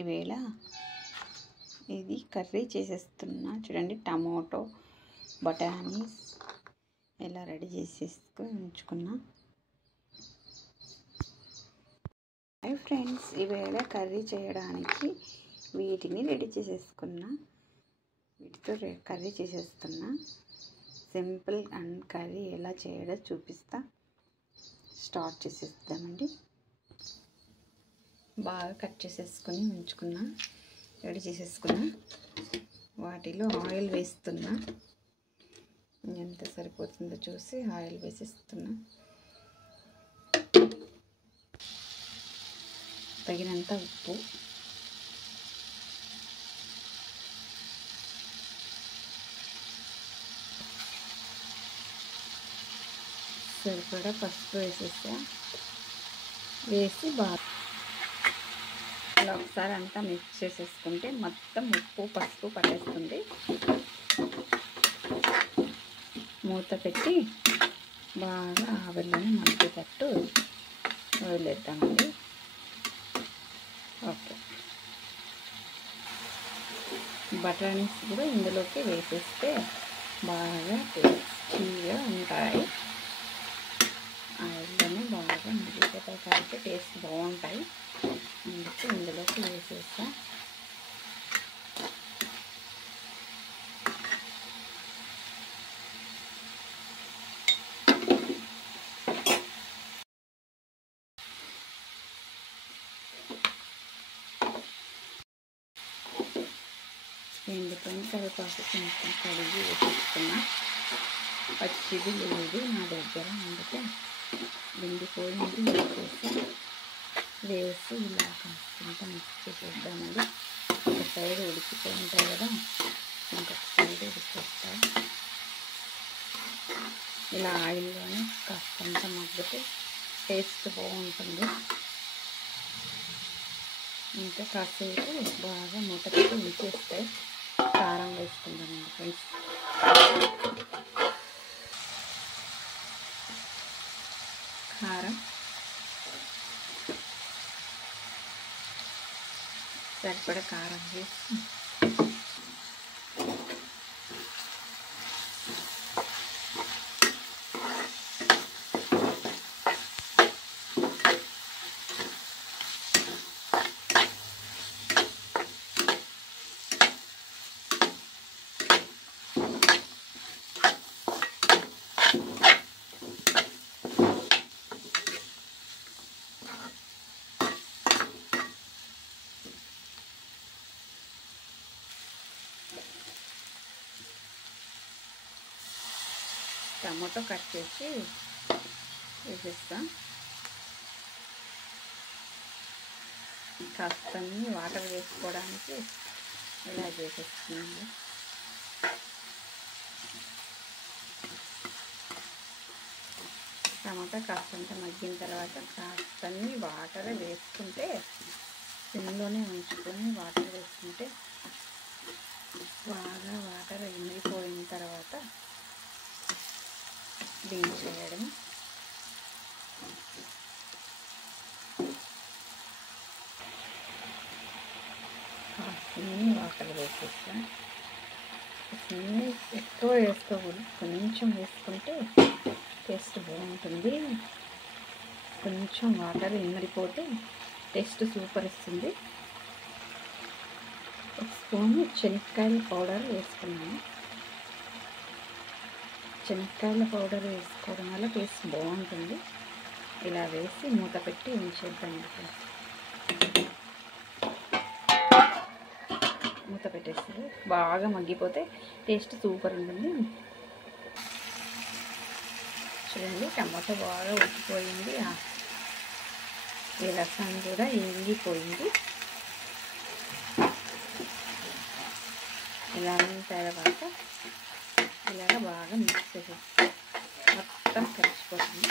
ఈవేళ ఇది కర్రీ చేసేస్తున్నా చూడండి. టమాటో బఠానీస్ ఎలా రెడీ చేసేసుకొని ఉంచుకున్నా. హాయ్ ఫ్రెండ్స్, ఈవేళ కర్రీ చేయడానికి వీటిని రెడీ చేసేసుకున్నా. వీటితో కర్రీ చేసేస్తున్నా. సింపుల్ అండ్ కర్రీ ఎలా చేయడో చూపిస్తా. స్టార్ట్ చేసేద్దామండి. బాగా కట్ చేసేసుకొని ఉంచుకున్నా, రెడీ చేసేసుకున్నా. వాటిలో ఆయిల్ వేస్తున్నా. ఎంత సరిపోతుందో చూసి ఆయిల్ వేసేస్తున్నా. తగినంత ఉప్పు, సరిపడా పసుపు వేసేసా. వేసి బాగా ఒకసారి అంతా మిక్స్ చేసేసుకుంటే మొత్తం ఉప్పు పసుపు పట్టేస్తుంది. మూత పెట్టి బాగా ఆవిరిలోనే మగ్గేటట్టు వదిలేద్దామండి. ఓకే, బఠానీస్ కూడా ఇందులోకి వేసేస్తే బాగా టేస్టీగా ఉంటాయి. ఆయిల్లోనే బాగా మగ్గిపోతాయి కాబట్టి టేస్ట్ బాగుంటాయి. అందుకే ఇందులోకి వేసేస్తా. ఎండిపోయిన కరివేపాకు కొంచెం కడిగి వేసేస్తున్నా. పచ్చిది లేదు నా దగ్గర, అందుకే ఎండిపోయింది వేసి ఇలా కాస్తంత మిక్స్ చేసేద్దామండి. ఒక సైడ్ ఉడికిపోయి ఉంటాయి కదా, ఇంకొక సైడ్ ఉడికిస్తాయి. ఇలా ఆయిల్లోనే కాస్తంత మగ్గితే టేస్ట్ బాగుంటుంది. ఇంకా కాసేపు బాగా మూత పెట్టి ఉంచేస్తే కారం వేసుకుందామండి ఫ్రెండ్స్. కారం సరిపడా కారం వేసి టమాటో కట్ చేసి వేసేస్తా. కాస్త వాటర్ వేసుకోవడానికి ఇలా చేసేస్తున్నాను. టమాటా కాస్తంత మగ్గిన తర్వాత కాస్త వాటర్ వేసుకుంటే, సిమ్లోనే ఉంచుకొని వాటర్ వేసుకుంటే బాగా వాటర్ ఇమిడిపోయిన తర్వాత దించేయడం. వాటర్ వేసేస్తా. ఎక్కువ వేసుకోకూడదు, కొంచెం వేసుకుంటే టేస్ట్ బాగుంటుంది. కొంచెం వాటర్ ఇమిడిపోతే టేస్ట్ సూపర్ ఇస్తుంది. ఒక స్పూన్ శనక్కాయల పౌడర్ వేసుకున్నాను. శనక్కాయల పౌడర్ వేసుకోవడం వల్ల టేస్ట్ బాగుంటుంది. ఇలా వేసి మూత పెట్టి ఉంచేద్దాం. మూత పెట్టేసి బాగా మగ్గిపోతే టేస్ట్ సూపర్ ఉంటుంది. చూడండి, టమాటో బాగా ఉడికిపోయింది. ఈ రసం కూడా ఇంగిపోయింది. ఇలా అయిన తర్వాత ఇలాగ బాగా మిక్స్ చేసేసి మొత్తం కలిసిపోతుంది.